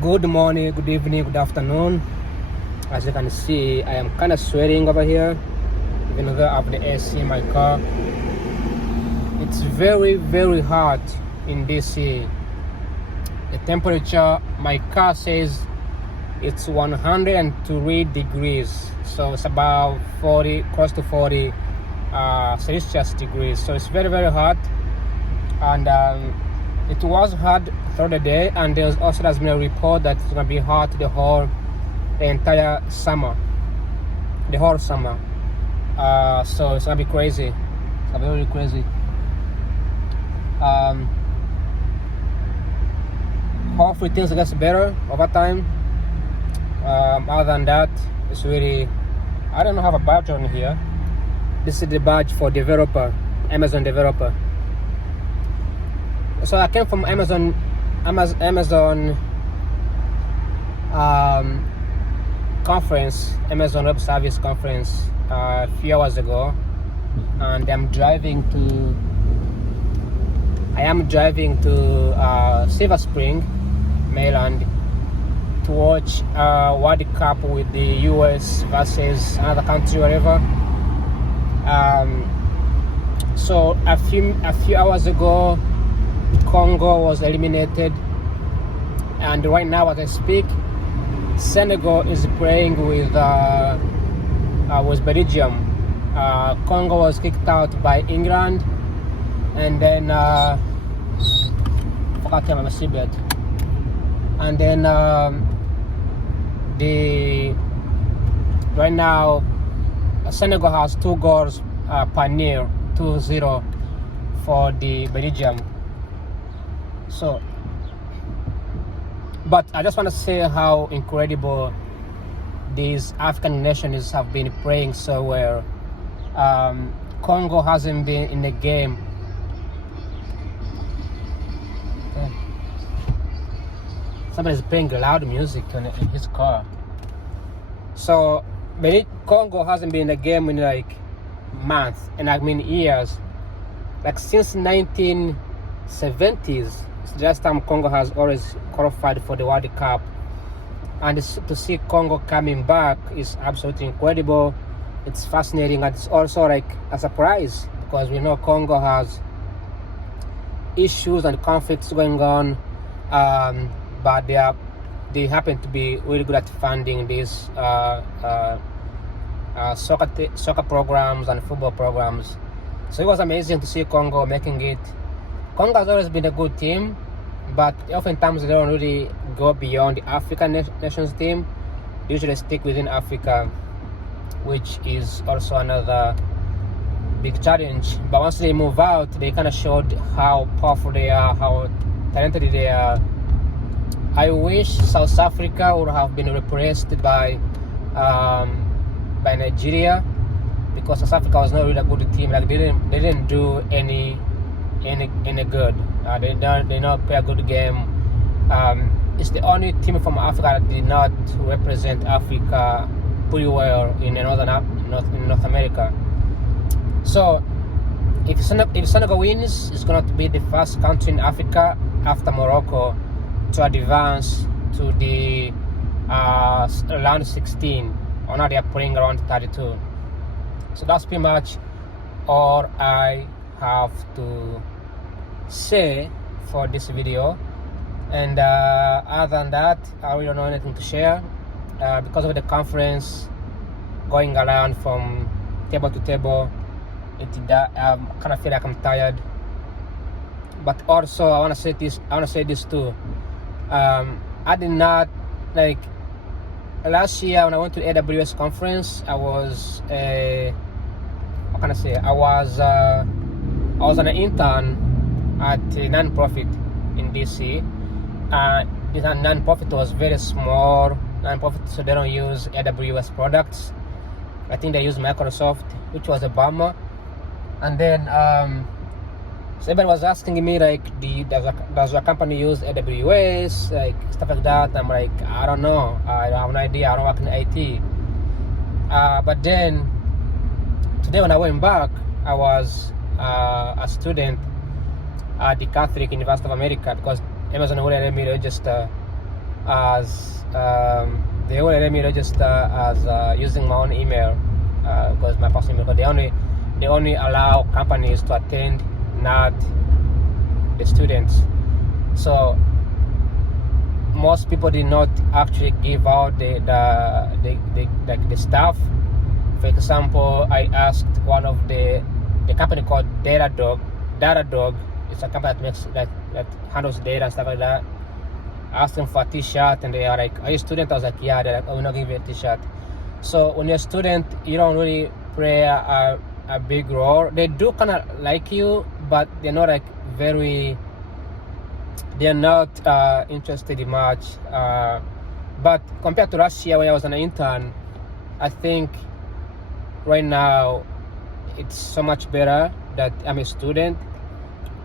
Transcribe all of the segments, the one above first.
Good morning, good evening, good afternoon. As you can see, I am kind of sweating over here, even though I have the AC in my car. It's very, very hot in DC. The temperature, my car says it's 103 degrees. So it's about 40, close to 40 Celsius degrees. So it's very, very hot. And it was hot through the day, and there's been a report that it's gonna be hot the entire summer, the whole summer. So it's gonna be crazy. It's gonna be really crazy. Hopefully things gets better over time. Other than that, it's really, I don't have a badge on here. This is the badge for developer, Amazon developer. So I came from Amazon conference, Amazon Web Service conference a few hours ago, and I am driving to Silver Spring, Maryland, to watch World Cup with the US versus another country, whatever. So a few hours ago, Congo was eliminated, and right now as I speak, Senegal is playing with Belgium. Congo was kicked out by England, and then right now Senegal has 2 goals per nil, 2-0 for the Belgium. So, but I just want to say how incredible these African nations have been playing so well. Congo hasn't been in the game. Somebody's playing loud music in his car. So, Congo hasn't been in the game in like months, and I mean years. Like since 1970s. It's the last time Congo has always qualified for the World Cup, and to see Congo coming back is absolutely incredible. It's fascinating, and it's also like a surprise because we know Congo has issues and conflicts going on, but they happen to be really good at funding these soccer programs and football programs. So it was amazing to see Congo making it. Congo has always been a good team, but oftentimes they don't really go beyond the African nations team. They usually stick within Africa, which is also another big challenge. But once they move out, they kind of showed how powerful they are, how talented they are. I wish South Africa would have been replaced by Nigeria, because South Africa was not really a good team. Like they didn't do any good. They not play a good game. It's the only team from Africa that did not represent Africa pretty well in North America. So if Senegal wins, it's going to be the first country in Africa after Morocco to advance to the round 16. Or now they are playing around 32. So that's pretty much all I have to say for this video, and other than that, I really don't know anything to share because of the conference going around from table to table. I kind of feel like I'm tired, but also I want to say this too. I did not like last year when I went to AWS conference. I was I was an intern at a non-profit in DC. This non-profit was very small non-profit, so they don't use AWS products. I think they use Microsoft, which was a bummer. And then so everybody was asking me like, does your company use AWS, like stuff like that? I'm like, I don't know. I have no idea. I don't work in IT. But then today when I went back, I was a student at the Catholic University of America, because Amazon already let me register as they only let me register as using my own email, because my personal email. Because they only allow companies to attend, not the students. So most people did not actually give out the stuff. For example, I asked one of the company called Datadog. It's a company that makes that handles data and stuff like that. I asked them for a t-shirt, and they are like, "Are you a student?" I was like, "Yeah." They're like, "Oh, we're not giving you a t-shirt." So when you're a student, you don't really play a big role. They do kind of like you, but they're not like they're not interested in much. But compared to last year when I was an intern, I think right now it's so much better that I'm a student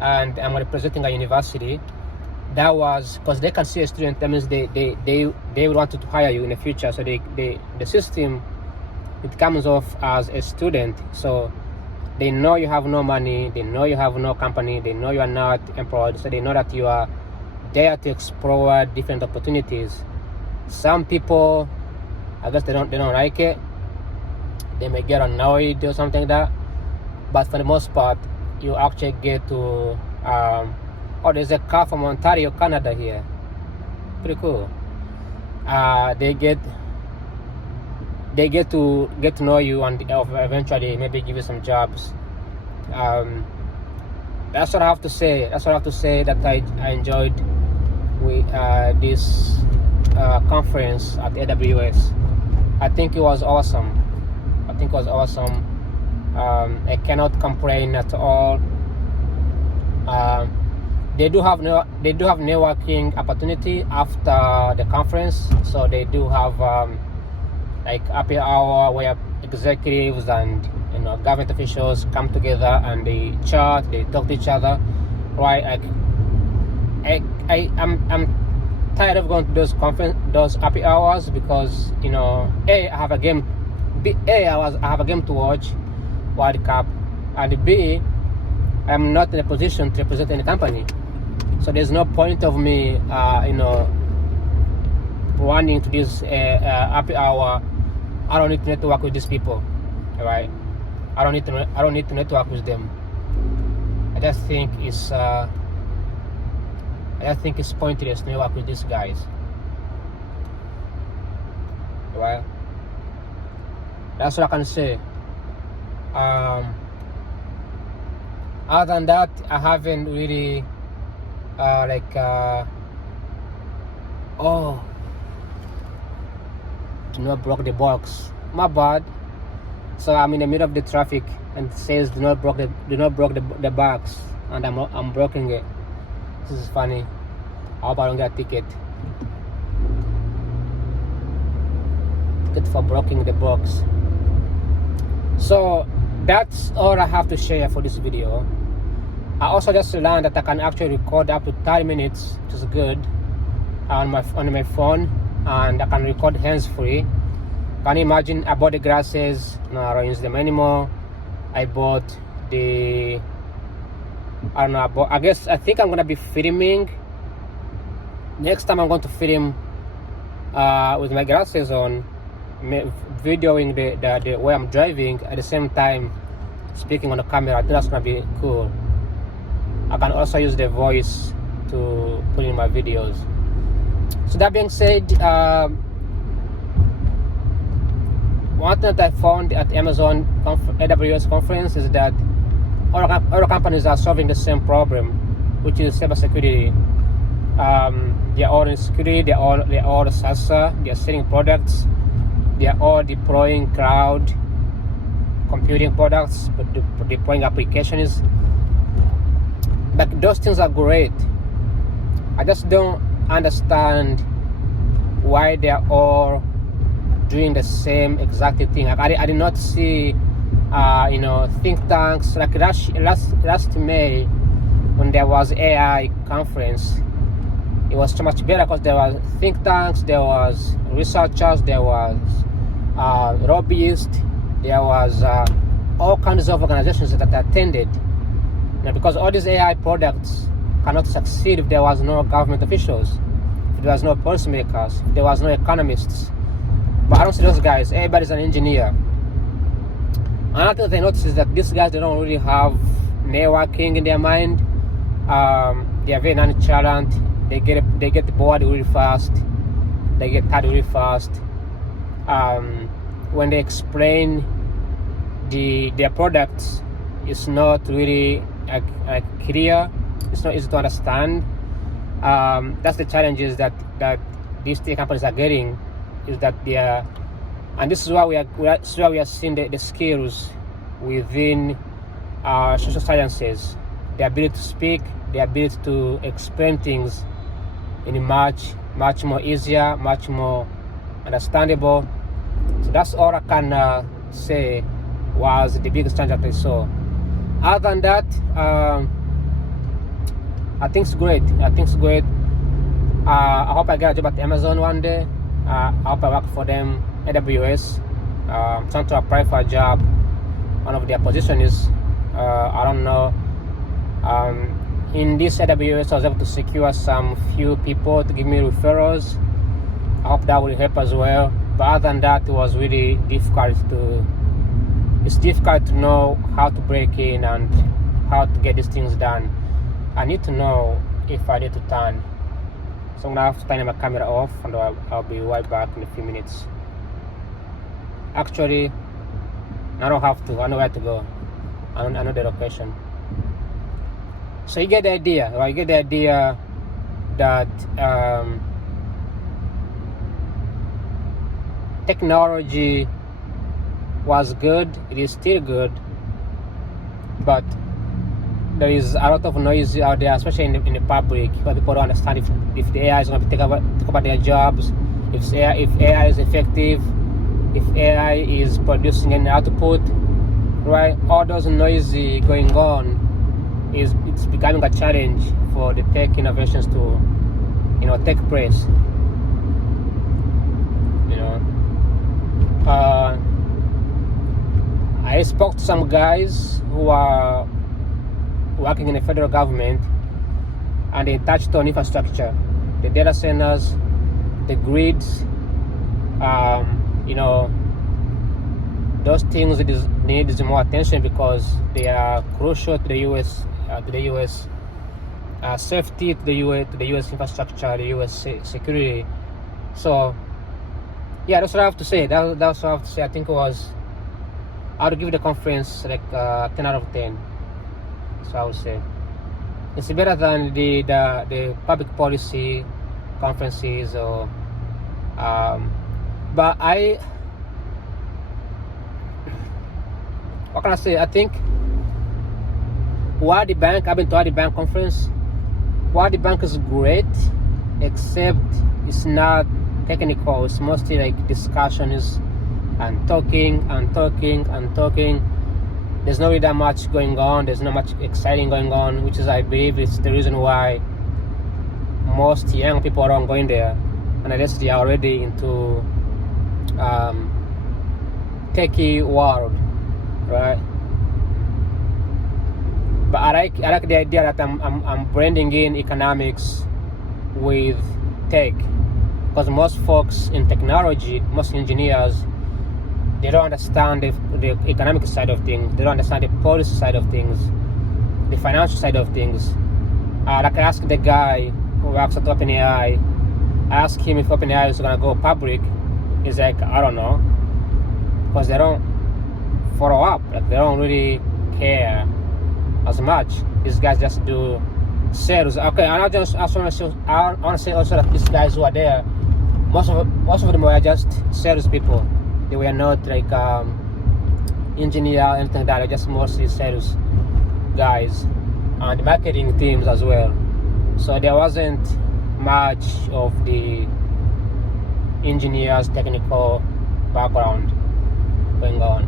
and I'm representing a university. That was because they can see a student. That means they would want to hire you in the future. So the system, it comes off as a student. So they know you have no money. They know you have no company. They know you are not employed. So they know that you are there to explore different opportunities. Some people, I guess they don't like it. They may get annoyed or something like that. But for the most part, you actually get to there's a car from Ontario, Canada here. Pretty cool. They get to know you and eventually maybe give you some jobs. That's what I have to say. That I enjoyed with this conference at AWS. I think it was awesome. I cannot complain at all. They do have networking opportunity after the conference, so they do have like happy hour where executives and government officials come together and they chat, they talk to each other, right? I'm tired of going to those happy hours because I have a game. I have a game to watch, World Cup, and B, I'm not in a position to represent any company. So there's no point of me, running to this happy hour. I don't need to network with these people, right? I don't need to network with them. I just think it's pointless to network with these guys, right? That's what I can say. Other than that, I haven't really do not block the box. My bad. So I'm in the middle of the traffic and it says do not block the box, and I'm blocking it. This is funny. I hope I don't get a ticket for blocking the box. So that's all I have to share for this video. I also just learned that I can actually record up to 30 minutes, which is good, on my phone, and I can record hands-free. Can you imagine? I bought the glasses, no, I don't use them anymore. I bought I think I'm gonna be filming. Next time I'm going to film with my glasses on, videoing the way I'm driving at the same time speaking on the camera. I think that's gonna be cool. I can also use the voice to put in my videos. So that being said, one thing that I found at Amazon AWS conference is that all companies are solving the same problem, which is cybersecurity. They're all in security. They're all SASA. They're selling products. They are all deploying cloud computing products, but deploying applications. But those things are great. I just don't understand why they are all doing the same exact thing. I did not see, think tanks like last May when there was AI conference. It was so much better because there was think tanks, there was researchers, there was lobbyists, there was all kinds of organizations that attended. Now, because all these AI products cannot succeed if there was no government officials, if there was no policymakers, there was no economists. But I don't see those guys. Everybody's an engineer. Another thing they notice is that these guys, they don't really have networking in their mind. They are very nonchalant. They get bored really fast. They get tired really fast. When they explain their products, it's not really clear. It's not easy to understand. That's the challenges that these tech companies are getting, is that they are, and this is why we are seeing the skills within social sciences, the ability to speak, the ability to explain things in a much more easier, much more understandable. So that's all I can say was the biggest challenge that I saw. Other than that, I think it's great. I hope I get a job at Amazon one day. I hope I work for them, AWS. I'm trying to apply for a job. One of their positions is, I don't know. In this AWS, I was able to secure some few people to give me referrals. I hope that will help as well. But other than that, it was really difficult to know how to break in and how to get these things done. I need to know if I need to turn. So I'm gonna have to turn my camera off, and I'll be right back in a few minutes. Actually, I don't have to. I know where to go. I know the location. So you get the idea, right? You get the idea that technology was good. It is still good, but there is a lot of noise out there, especially in the public, where people don't understand if the AI is going to take over their jobs, if AI is effective, if AI is producing any output, right? All those noisy going on it's becoming a challenge for the tech innovations to, take place. I spoke to some guys who are working in the federal government, and they touched on infrastructure, the data centers, the grids. Those things need more attention because they are crucial to the U.S. Safety, to the U.S. infrastructure, the U.S. security. So, yeah, that's what I have to say. That's what I have to say. I think I would give the conference like 10 out of 10. So I would say it's better than the public policy conferences or but what can I say? I think I've been to the Bank conference. The Bank is great, except it's not technical. It's mostly like discussions and talking. There's not really that much going on. There's not much exciting going on, which is, I believe, it's the reason why most young people aren't going there, and unless they are already into techie world, right? But I like the idea that I'm blending in economics with tech, because most folks in technology, most engineers, they don't understand the economic side of things. They don't understand the policy side of things, the financial side of things. Like I asked the guy who works at OpenAI, I asked him if OpenAI is gonna go public. He's like, I don't know, because they don't follow up. Like, they don't really care as much. These guys just do sales. Okay, and I want to say also that these guys who are there, most of them were just sales people. They were not like engineer or anything like that. They're just mostly sales guys and marketing teams as well. So there wasn't much of the engineers' technical background going on.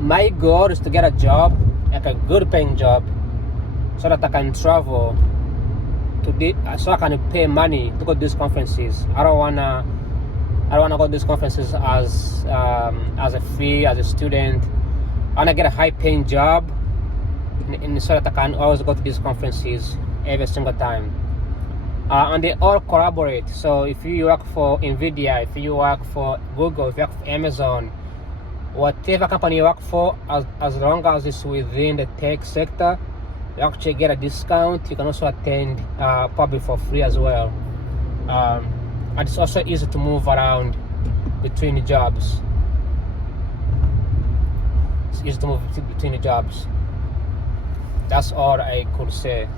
My goal is to get a job, like a good paying job, so that I can travel so I can pay money to go to these conferences. I don't wanna go to these conferences as a fee, as a student. I wanna get a high paying job so that I can always go to these conferences every single time. and they all collaborate. So if you work for Nvidia, if you work for Google, if you work for Amazon, whatever company you work for, as long as it's within the tech sector, you actually get a discount. You can also attend probably for free as well. And it's also easy to move around between the jobs. It's easy to move between the jobs. That's all I could say.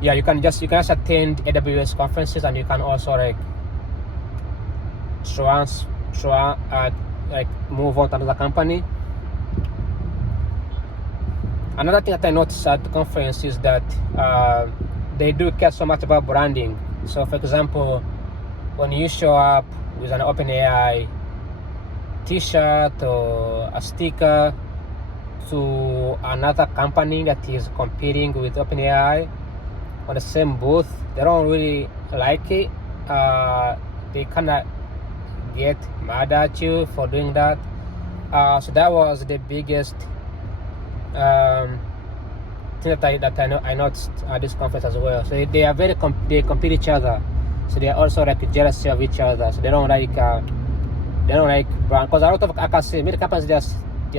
Yeah, you can just attend AWS conferences, and you can also like move on to another company. Another thing that I noticed at the conference is that they do care so much about branding. So for example, when you show up with an OpenAI t-shirt or a sticker to another company that is competing with OpenAI on the same booth, they don't really like it. They kind of get mad at you for doing that. So that was the biggest thing that I noticed at this conference as well. So they are they compete each other. So they are also like jealous of each other. So they don't like brand, because a lot of, I can see many companies, they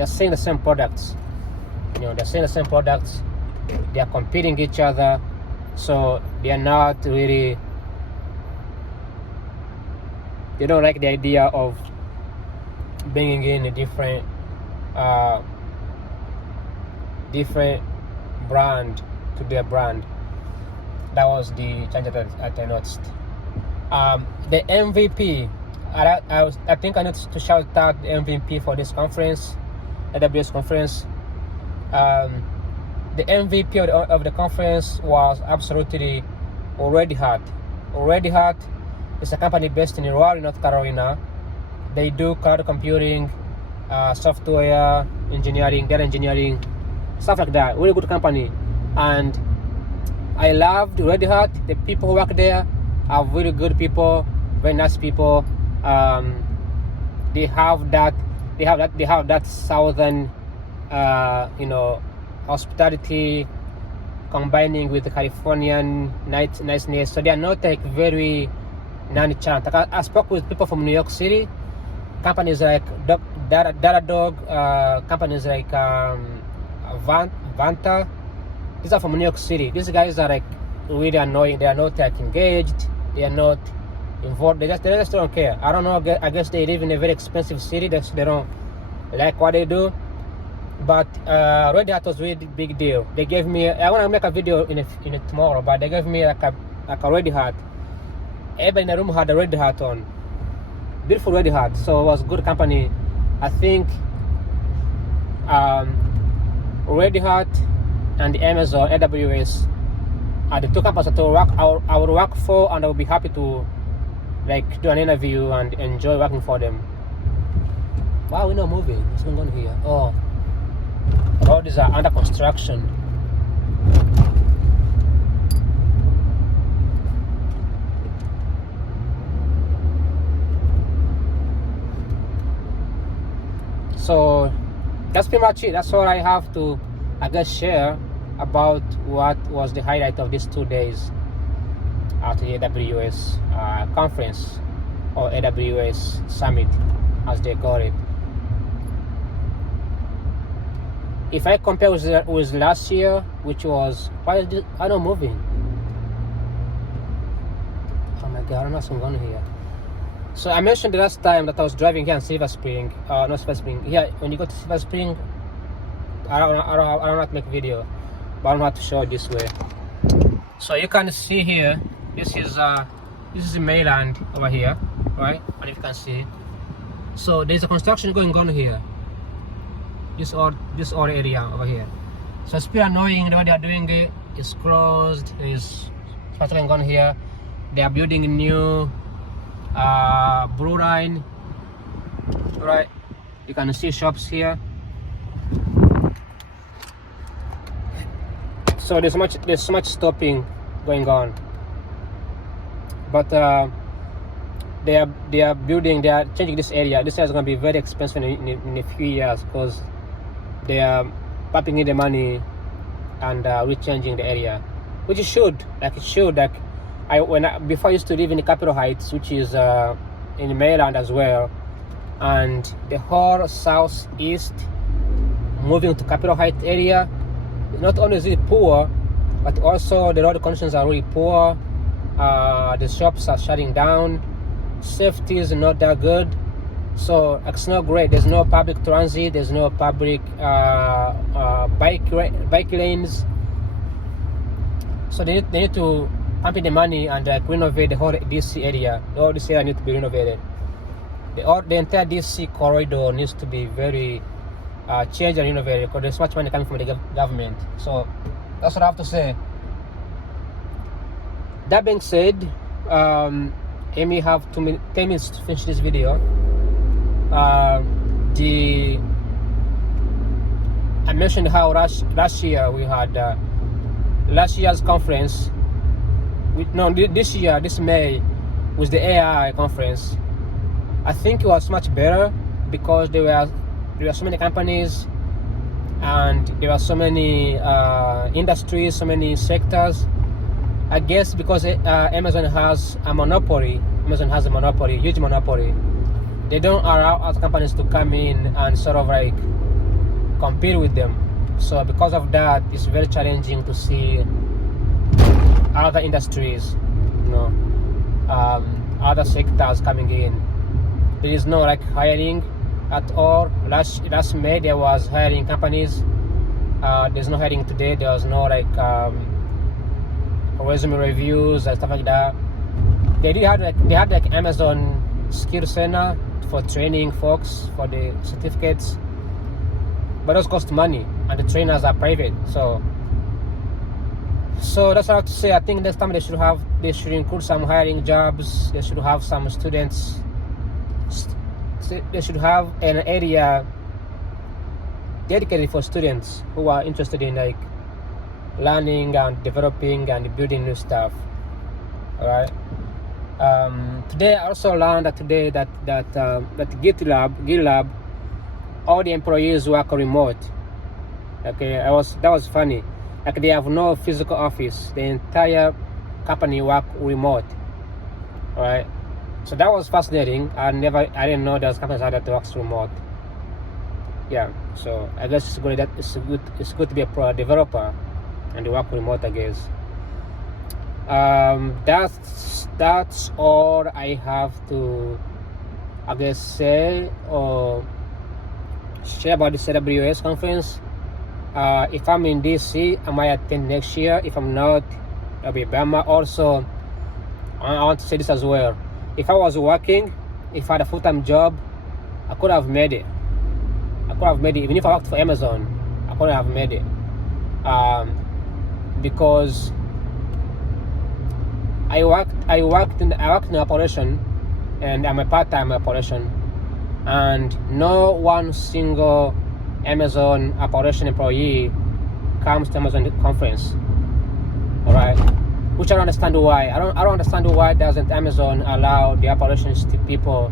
are selling the same products. They're selling the same products. They are competing each other. So they are not really. They don't like the idea of bringing in a different brand to their brand. That was the change that I noticed. The MVP, I think I need to shout out the MVP for this conference, AWS conference. The MVP of the conference was absolutely Red Hat. Red Hat is a company based in Raleigh, North Carolina. They do cloud computing, software engineering, data engineering, stuff like that. Really good company. And I loved Red Hat. The people who work there are really good people, very nice people. They have that southern, hospitality combining with the Californian niceness. So they are not like very nonchalant. I spoke with people from New York City, companies like Datadog, companies like Vanta. These are from New York City. These guys are like really annoying. They are not like engaged. They are not involved. They just don't care. I don't know. I guess they live in a very expensive city. They don't like what they do. But Red Hat was really big deal. They gave me. I want to make a video in it tomorrow. But they gave me like a Red Hat. Everybody in the room had a Red Hat on. Beautiful Red Hat. So it was good company. I think Red Hat and Amazon, AWS are the two companies that I would work for, and I would be happy to like do an interview and enjoy working for them. Wow, we're not moving. What's going on here? Oh, roads are under construction. So that's pretty much it. That's all I have to, I guess, share about what was the highlight of these 2 days at the AWS conference, or AWS summit as they call it. If I compare with last year, which was, why is this, I don't moving? Oh my god, I don't know what's going on here. So I mentioned the last time that I was driving here in Silver Spring, not Silver Spring. Here, when you go to Silver Spring, I don't know how to make video, but I don't know how to show it this way. So you can see here, this is the mainland over here, right? And if you can see, so there's a construction going on here. This all area over here. So it's pretty annoying the way they are doing it. It's closed. There's something going on here. They are building a new blue line, right? You can see shops here. So there's so much stopping going on, but they are changing this area. This area is going to be very expensive in a few years, because they are pumping in the money and rechanging the area, which it should. Before I used to live in the Capitol Heights, which is in Maryland as well, and the whole southeast moving to Capitol Heights area, not only is it poor, but also the road conditions are really poor. The shops are shutting down. Safety is not that good, so it's not great. There's no public transit. There's no public bike lanes. So they need to pump in the money and renovate the whole DC area. The whole DC area needs to be renovated. The entire DC corridor needs to be very changed and renovated, because there's much money coming from the government. So that's what I have to say. That being said, Amy have 10 minutes to finish this video. I mentioned how last year we had last year's conference. This May was the AI conference. I think it was much better because there were so many companies and there were so many industries, so many sectors. I guess because Amazon has a monopoly, huge monopoly. They don't allow other companies to come in and sort of like compete with them. So because of that, it's very challenging to see other industries, other sectors coming in. There is no like hiring at all. Last May there was hiring companies. There's no hiring today. There was no like resume reviews and stuff like that. They had like Amazon Skill Center for training folks for the certificates, but those cost money and the trainers are private. So that's what I have to say. I think next time they should include some hiring jobs. They should have some students. They should have an area dedicated for students who are interested in like learning and developing and building new stuff. All right. Today I also learned that GitLab, all the employees work remote. Okay, that was funny. Like they have no physical office. The entire company work remote. All right. So that was fascinating. I didn't know there's companies out there that works remote. Yeah. So I guess it's good to be a developer and work remote, I guess. That's all I have to, I guess, say or share about this AWS conference. If I'm in DC, I might attend next year. If I'm not, I'll be Bama. Also, I want to say this as well. If I was working, if I had a full-time job, I could have made it. Even if I worked for Amazon, I could have made it. Because I worked in operation, and I'm a part-time operation, and no one single Amazon operation employee comes to Amazon conference. All right, which I don't understand why. I don't understand why doesn't Amazon allow the operations people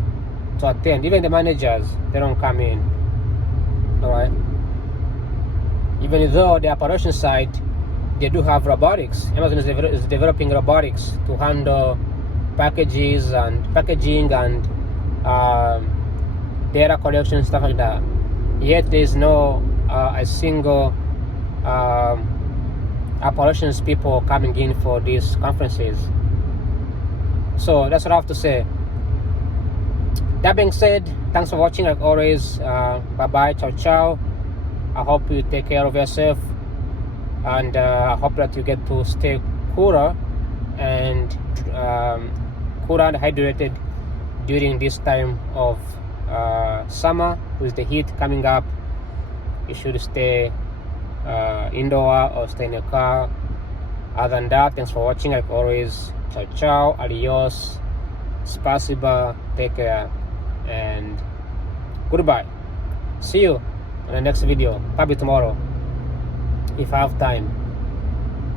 to attend. Even the managers, they don't come in. All right, even though the operation side, they do have robotics. Amazon is developing robotics to handle packaging and data collection and stuff like that. Yet there is no a single operations people coming in for these conferences. So that's what I have to say. That being said, thanks for watching like always. Bye bye, ciao ciao. I hope you take care of yourself, and I hope that you get to stay cooler and hydrated during this time of summer. With the heat coming up, you should stay indoor or stay in your car. Other than that, thanks for watching like always. Ciao ciao, adios, spasiba, take care, and goodbye. See you on the next video, probably tomorrow if I have time,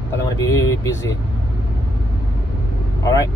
but I'm gonna be really busy. All right.